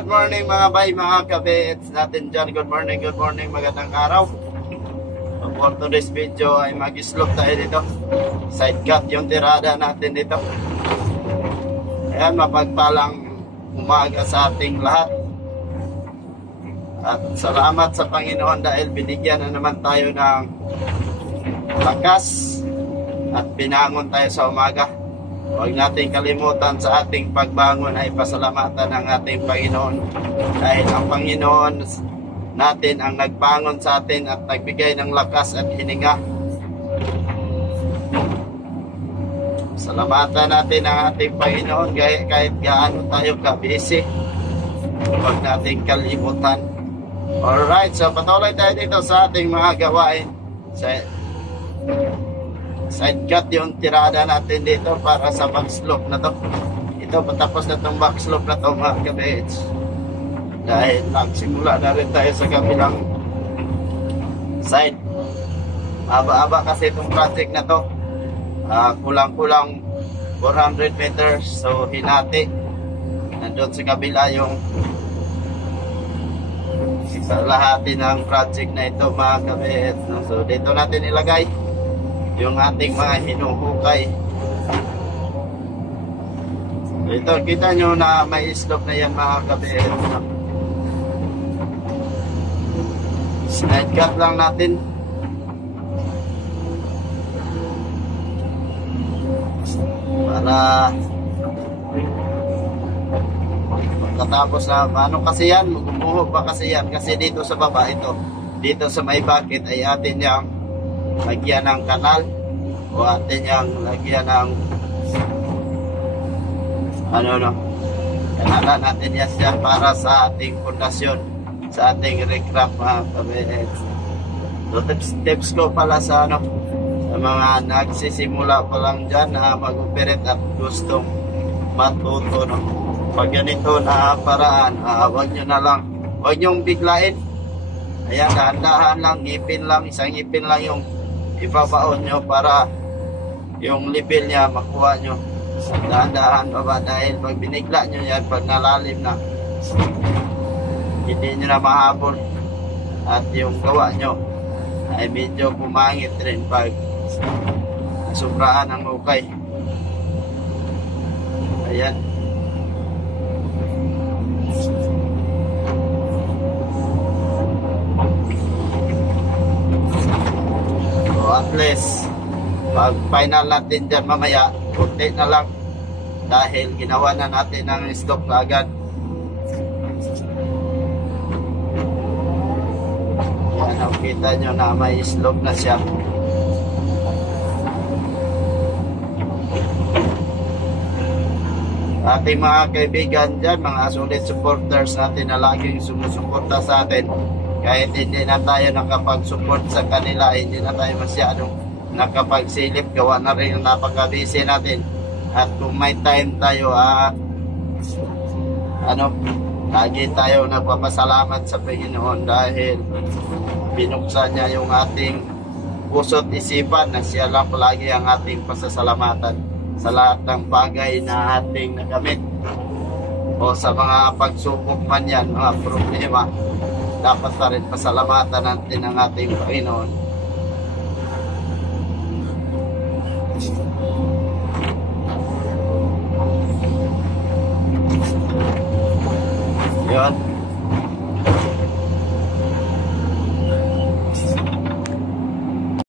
good morning mga bay, mga kabits natin dyan. Good morning, magandang araw. For today's video ay mag-slope tayo dito. Side cut yung tirada natin dito. Ayan, mapagpalang umaga sa ating lahat. At salamat sa Panginoon dahil binigyan na naman tayo ng lakas at binangon tayo sa umaga. Huwag natin kalimutan sa ating pagbangon ay pasalamatan ng ating Panginoon. Dahil ang Panginoon natin ang nagbangon sa atin at nagbigay ng lakas at hininga. Salamatan natin ang ating Panginoon kahit gaano tayo ka-busy. Huwag natin kalimutan. Alright, so patuloy tayo dito sa ating mga gawain. Side cut yung tirada natin dito para sa back slope na to. Ito, patapos na itong back slope na to mga kabits. Dahil nagsimula na rin tayo sa kabilang side. Aba-aba kasi itong project na to. Kulang-kulang 400 meters. So hinati. Nandun sa kabila yung sa lahati ng project na ito mga kabits. So dito natin ilagay yung ating mga hinuhukay. Ito, kita nyo na may slope na yan mga kabit. Slide cut lang natin. Para pagkatapos na, ano kasi yan, gumuho pa kasi yan. Kasi dito sa baba, ito, dito sa may bucket ay atin yung lagyan ng kanal o atin yung lagyan ng kanalan natin yan para sa ating pundasyon, sa ating recraft mga kabits. So tips ko pala sa sa mga nagsisimula pa lang dyan na mag-operate at gustong matuto pag ganito na paraan, huwag nyo biglain. Ayan, dahan-dahan lang, isang ipin lang yung ibabaon nyo para yung level niya makuha nyo. Dahan-dahan baba dahil pag binigla nyo yan, pag nalalim na, hindi nyo na mahabol. At yung gawa nyo ay medyo pumangit rin pag sobraan ng hukay. Ayan. At least pag final natin dyan mamaya, kunti na lang dahil ginawa na natin ang stop agad. Yan, kita nyo na may slope na siya. Ating mga kaibigan dyan, mga solid supporters natin na laging sumusuporta sa atin. Kahit hindi na tayo nakapag-support sa kanila, hindi na tayo masyadong nakapagsilip, gawa na rin ang napaka-busy natin. At kung may time tayo, lagi tayo nagpapasalamat sa Panginoon dahil binuksan niya yung ating puso't isipan na siya lang palagi ang ating pasasalamatan sa lahat ng bagay na ating nagamit o sa mga pagsubok man yan, mga problema. Dapat na rin pasalamatan natin ang ating Panginoon.